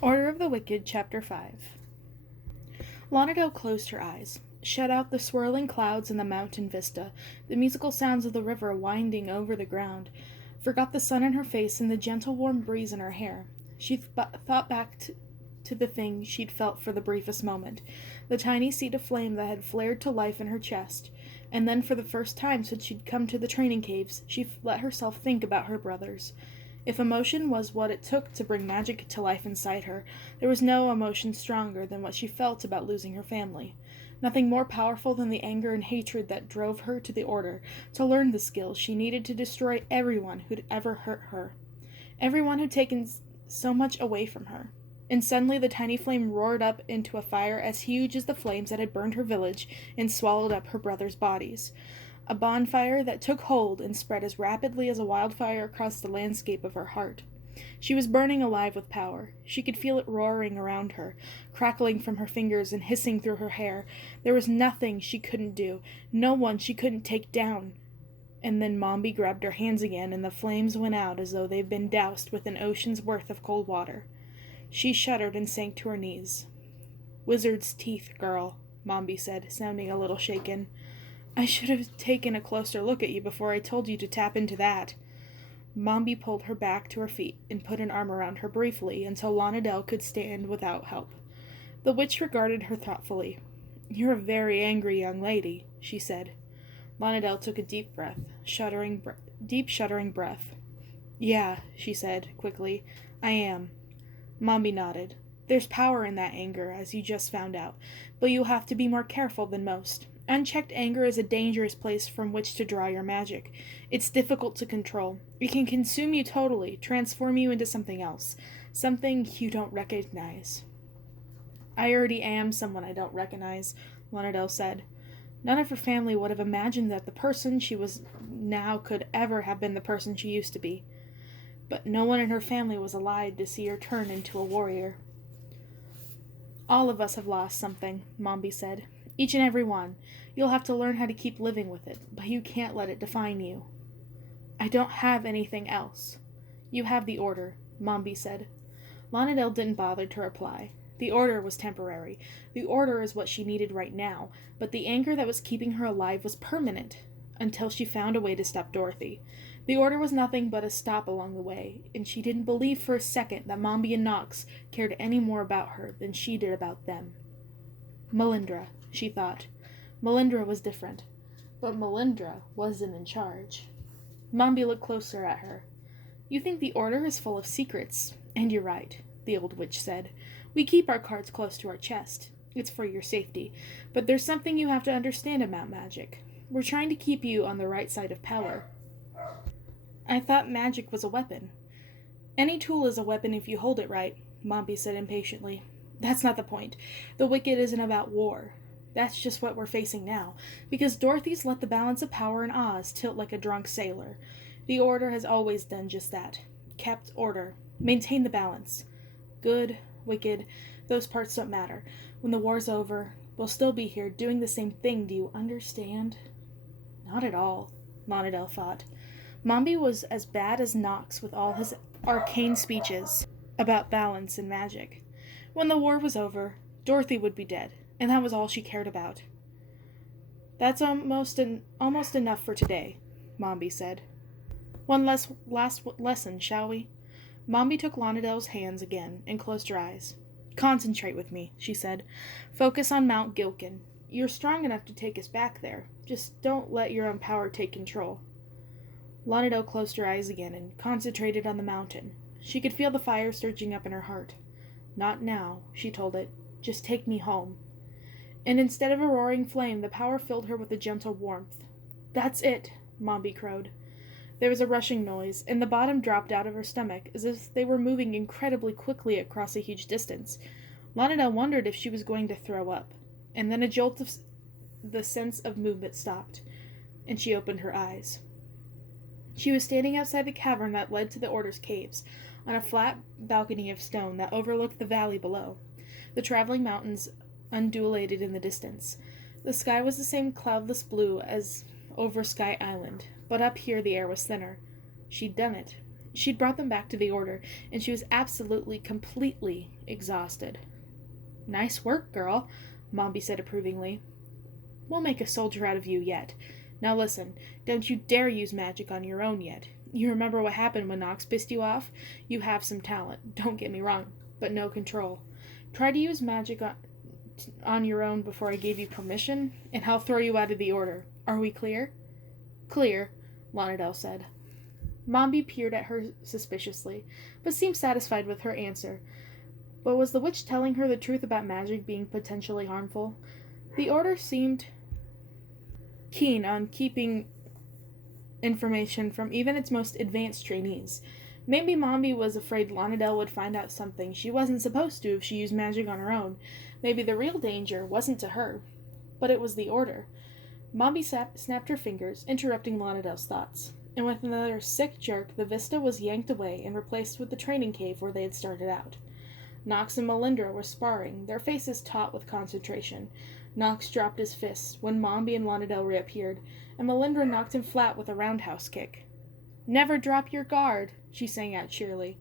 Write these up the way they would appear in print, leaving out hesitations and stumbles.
Order of the Wicked, Chapter 5. Lonadel closed her eyes, shut out the swirling clouds and the mountain vista, the musical sounds of the river winding over the ground, forgot the sun in her face and the gentle warm breeze in her hair. She thought back to the thing she'd felt for the briefest moment, the tiny seed of flame that had flared to life in her chest, and then for the first time since she'd come to the training caves, she let herself think about her brothers. If emotion was what it took to bring magic to life inside her, there was no emotion stronger than what she felt about losing her family. Nothing more powerful than the anger and hatred that drove her to the Order, to learn the skills she needed to destroy everyone who'd ever hurt her. Everyone who'd taken so much away from her. And suddenly the tiny flame roared up into a fire as huge as the flames that had burned her village and swallowed up her brothers' bodies. A bonfire that took hold and spread as rapidly as a wildfire across the landscape of her heart. She was burning alive with power. She could feel it roaring around her, crackling from her fingers and hissing through her hair. There was nothing she couldn't do, no one she couldn't take down. And then Mombi grabbed her hands again, and the flames went out as though they'd been doused with an ocean's worth of cold water. She shuddered and sank to her knees. "Wizard's teeth, girl," Mombi said, sounding a little shaken. "I should have taken a closer look at you before I told you to tap into that." Mombi pulled her back to her feet and put an arm around her briefly until Lonadel could stand without help. The witch regarded her thoughtfully. "You're a very angry young lady," she said. Lonadel took a deep shuddering breath. "Yeah," she said, quickly. "I am." Mombi nodded. "There's power in that anger, as you just found out, but you'll have to be more careful than most. Unchecked anger is a dangerous place from which to draw your magic. It's difficult to control. It can consume you totally, transform you into something else, something you don't recognize." "I already am someone I don't recognize," Lonadel said. None of her family would have imagined that the person she was now could ever have been the person she used to be. But no one in her family was alive to see her turn into a warrior. "All of us have lost something," Mombi said. "Each and every one. You'll have to learn how to keep living with it, but you can't let it define you." "I don't have anything else." "You have the Order," Mombi said. Lonadel didn't bother to reply. The Order was temporary. The Order is what she needed right now, but the anger that was keeping her alive was permanent, until she found a way to stop Dorothy. The Order was nothing but a stop along the way, and she didn't believe for a second that Mombi and Nox cared any more about her than she did about them. Melindra, she thought. Melindra was different, but Melindra wasn't in charge. Mombi looked closer at her. "You think the Order is full of secrets, and you're right," the old witch said. "We keep our cards close to our chest. It's for your safety. But there's something you have to understand about magic. We're trying to keep you on the right side of power." "I thought magic was a weapon." "Any tool is a weapon if you hold it right," Mombi said impatiently. "That's not the point. The Wicked isn't about war. That's just what we're facing now, because Dorothy's let the balance of power in Oz tilt like a drunk sailor. The Order has always done just that. Kept order. Maintained the balance. Good, wicked, those parts don't matter. When the war's over, we'll still be here doing the same thing, do you understand?" "Not at all," Lonadel thought. Mombi was as bad as Nox with all his arcane speeches about balance and magic. When the war was over, Dorothy would be dead, and that was all she cared about. "That's almost enough for today," Mombi said. "One last lesson, shall we?" Mombi took Lonadel's hands again and closed her eyes. "Concentrate with me," she said. "Focus on Mount Gilkin. You're strong enough to take us back there. Just don't let your own power take control." Lonadel closed her eyes again and concentrated on the mountain. She could feel the fire surging up in her heart. "Not now," she told it. "Just take me home." And instead of a roaring flame, the power filled her with a gentle warmth. "That's it," Mombi crowed. There was a rushing noise, and the bottom dropped out of her stomach, as if they were moving incredibly quickly across a huge distance. Lonadel wondered if she was going to throw up. And then a jolt of the sense of movement stopped, and she opened her eyes. She was standing outside the cavern that led to the Order's caves, on a flat balcony of stone that overlooked the valley below. The traveling mountains undulated in the distance. The sky was the same cloudless blue as over Sky Island, but up here the air was thinner. She'd done it. She'd brought them back to the Order, and she was absolutely, completely exhausted. "Nice work, girl," Mombi said approvingly. "We'll make a soldier out of you yet. Now listen, don't you dare use magic on your own yet. You remember what happened when Nox pissed you off? You have some talent, don't get me wrong, but no control. Try to use magic on your own before I gave you permission, and I'll throw you out of the Order. Are we clear?" "Clear," Lonadel said. Mombi peered at her suspiciously, but seemed satisfied with her answer. But was the witch telling her the truth about magic being potentially harmful? The Order seemed keen on keeping information from even its most advanced trainees. Maybe Mombi was afraid Lonadel would find out something she wasn't supposed to if she used magic on her own. Maybe the real danger wasn't to her, but it was the Order. Mombi snapped her fingers, interrupting Lonadel's thoughts, and with another sick jerk, the vista was yanked away and replaced with the training cave where they had started out. Nox and Melindra were sparring, their faces taut with concentration. Nox dropped his fists when Mombi and Lonadel reappeared, and Melindra knocked him flat with a roundhouse kick. "Never drop your guard," she sang out cheerily.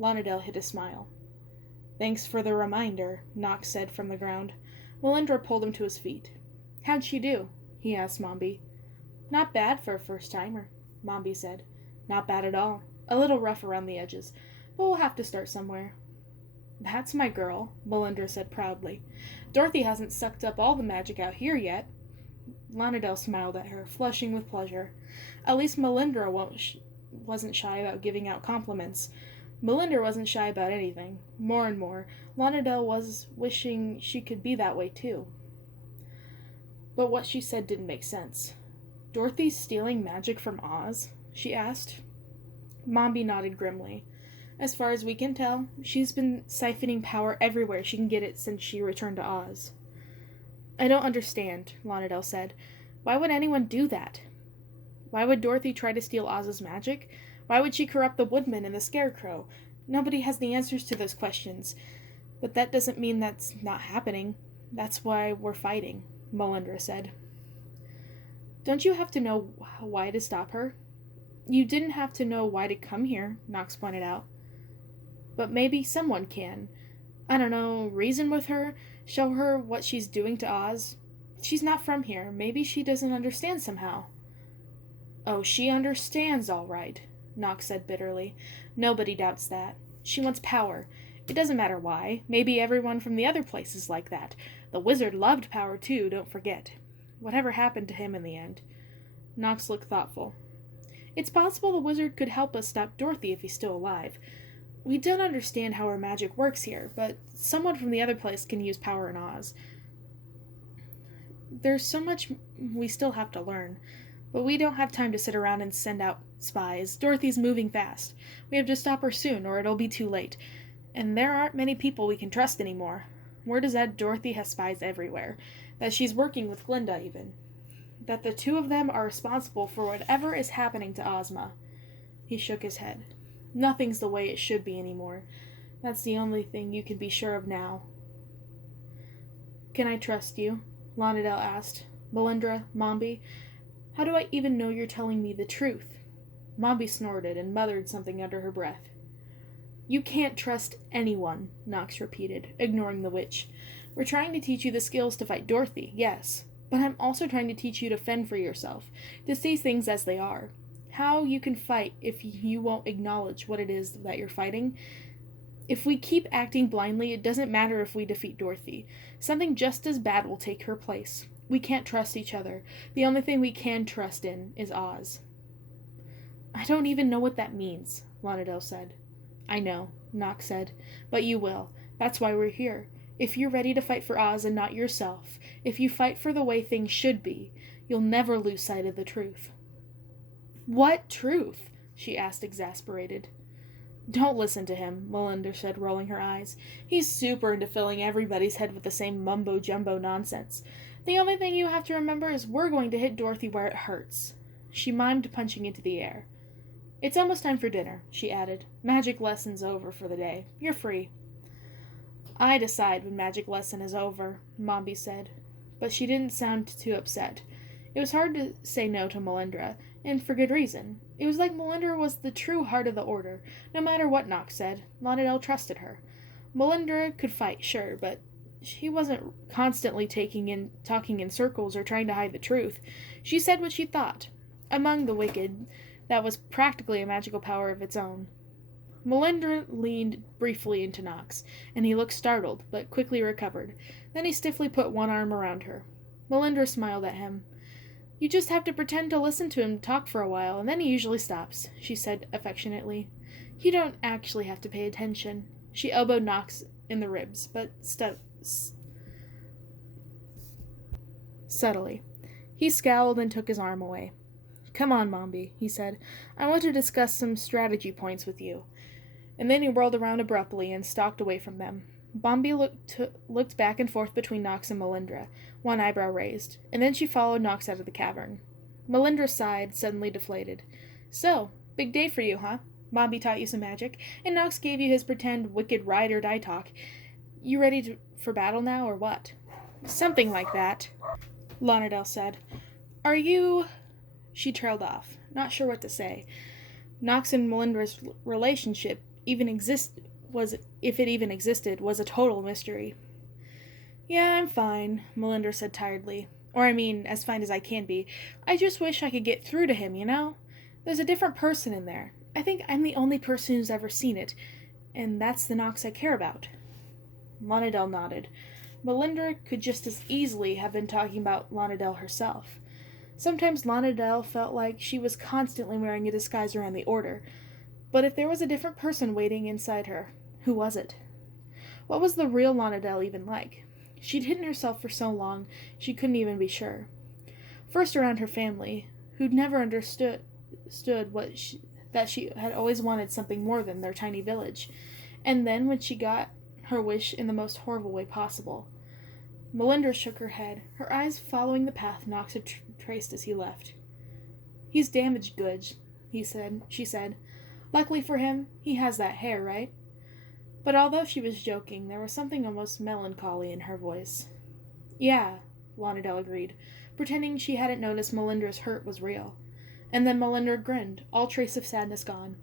Lonadel hid a smile. "Thanks for the reminder," Nox said from the ground. Melindra pulled him to his feet. "How'd she do?" he asked Mombi. "Not bad for a first-timer," Mombi said. "Not bad at all. A little rough around the edges, but we'll have to start somewhere." "That's my girl," Melindra said proudly. "Dorothy hasn't sucked up all the magic out here yet." Lonadel smiled at her, flushing with pleasure. At least Melindra wasn't shy about giving out compliments. Melindra wasn't shy about anything. More and more, Lonadel was wishing she could be that way too. But what she said didn't make sense. "Dorothy's stealing magic from Oz?" she asked. Mombi nodded grimly. "As far as we can tell, she's been siphoning power everywhere she can get it since she returned to Oz." "I don't understand," Lonadel said. "Why would anyone do that? Why would Dorothy try to steal Oz's magic? Why would she corrupt the Woodman and the Scarecrow? Nobody has the answers to those questions. But that doesn't mean that's not happening. That's why we're fighting," Melindra said. "Don't you have to know why to stop her?" "You didn't have to know why to come here," Nox pointed out. "But maybe someone can. I don't know, reason with her, show her what she's doing to Oz. She's not from here. Maybe she doesn't understand somehow." "Oh, she understands, all right," Nox said bitterly. "Nobody doubts that. She wants power. It doesn't matter why. Maybe everyone from the other place is like that. The wizard loved power too, don't forget. Whatever happened to him in the end?" Nox looked thoughtful. "It's possible the wizard could help us stop Dorothy if he's still alive. We don't understand how her magic works here, but someone from the other place can use power in Oz. There's so much we still have to learn, but we don't have time to sit around and send out spies. Dorothy's moving fast. We have to stop her soon, or it'll be too late. And there aren't many people we can trust anymore. Word is that Dorothy has spies everywhere, that she's working with Glinda even, that the two of them are responsible for whatever is happening to Ozma." He shook his head. "Nothing's the way it should be anymore. That's the only thing you can be sure of now." "Can I trust you?" Lonadel asked. "Melindra, Mombi, how do I even know you're telling me the truth?" Mombi snorted and muttered something under her breath. "You can't trust anyone," Nox repeated, ignoring the witch. "We're trying to teach you the skills to fight Dorothy, yes, but I'm also trying to teach you to fend for yourself, to see things as they are. How you can fight if you won't acknowledge what it is that you're fighting. If we keep acting blindly, it doesn't matter if we defeat Dorothy. Something just as bad will take her place. We can't trust each other. The only thing we can trust in is Oz." "I don't even know what that means," Lonadel said. "I know," Nox said, "but you will. That's why we're here. If you're ready to fight for Oz and not yourself, if you fight for the way things should be, you'll never lose sight of the truth." "What truth?" she asked, exasperated. "Don't listen to him," Melindra said, rolling her eyes. "He's super into filling everybody's head with the same mumbo-jumbo nonsense. The only thing you have to remember is we're going to hit Dorothy where it hurts." She mimed punching into the air. "It's almost time for dinner," she added. "Magic lesson's over for the day. You're free." "I decide when magic lesson is over," Mombi said. But she didn't sound too upset. It was hard to say no to Melindra, And for good reason. It was like Melinda was the true heart of the order. No matter what Nox said, Lauderdale trusted her. Melinda could fight, sure, but she wasn't constantly talking in circles or trying to hide the truth. She said what she thought. Among the wicked, that was practically a magical power of its own. Melinda leaned briefly into Nox, and he looked startled, but quickly recovered. Then he stiffly put one arm around her. Melinda smiled at him. You just have to pretend to listen to him talk for a while, and then he usually stops, she said affectionately. You don't actually have to pay attention. She elbowed Nox in the ribs, but subtly. He scowled and took his arm away. Come on, Mombi, he said. I want to discuss some strategy points with you. And then he whirled around abruptly and stalked away from them. Mombi looked back and forth between Nox and Melinda, one eyebrow raised, and then she followed Nox out of the cavern. Melinda sighed, suddenly deflated. So, big day for you, huh? Mombi taught you some magic, and Nox gave you his pretend wicked ride-or-die talk. You ready for battle now, or what? Something like that, Lauderdale said. Are you... She trailed off, not sure what to say. Nox and Melinda's relationship if it even existed, was a total mystery. Yeah, I'm fine, Melinda said tiredly. Or I mean, as fine as I can be. I just wish I could get through to him, you know? There's a different person in there. I think I'm the only person who's ever seen it, and that's the Nox I care about. Lauderdale nodded. Melinda could just as easily have been talking about Lauderdale herself. Sometimes Lauderdale felt like she was constantly wearing a disguise around the Order, but if there was a different person waiting inside her, who was it? What was the real Lauderdale even like? She'd hidden herself for so long, she couldn't even be sure. First around her family, who'd never understood that she had always wanted something more than their tiny village, and then when she got her wish in the most horrible way possible. Melinda shook her head, her eyes following the path Nox had traced as he left. He's damaged goods, she said. Luckily for him, he has that hair, right? But although she was joking, there was something almost melancholy in her voice. Yeah, Lauderdale agreed, pretending she hadn't noticed Melinda's hurt was real. And then Melinda grinned, all trace of sadness gone.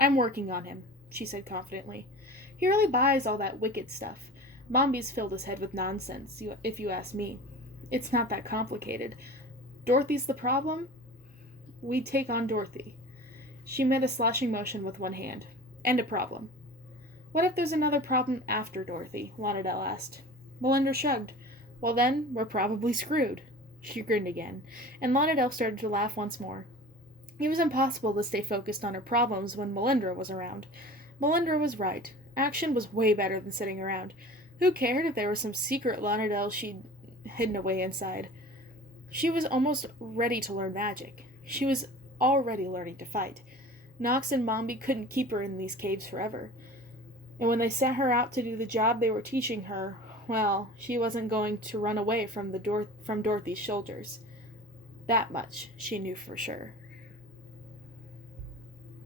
I'm working on him, she said confidently. He really buys all that wicked stuff. Mombi's filled his head with nonsense, if you ask me. It's not that complicated. Dorothy's the problem? We take on Dorothy. She made a slashing motion with one hand. And a problem. What if there's another problem after Dorothy? Lauderdale asked. Melinda shrugged. Well then, we're probably screwed. She grinned again, and Lauderdale started to laugh once more. It was impossible to stay focused on her problems when Melinda was around. Melinda was right. Action was way better than sitting around. Who cared if there was some secret Lauderdale she'd hidden away inside? She was almost ready to learn magic. She was already learning to fight. Nox and Mombi couldn't keep her in these caves forever. And when they sent her out to do the job they were teaching her, well, she wasn't going to run away from Dorothy's shoulders. That much she knew for sure.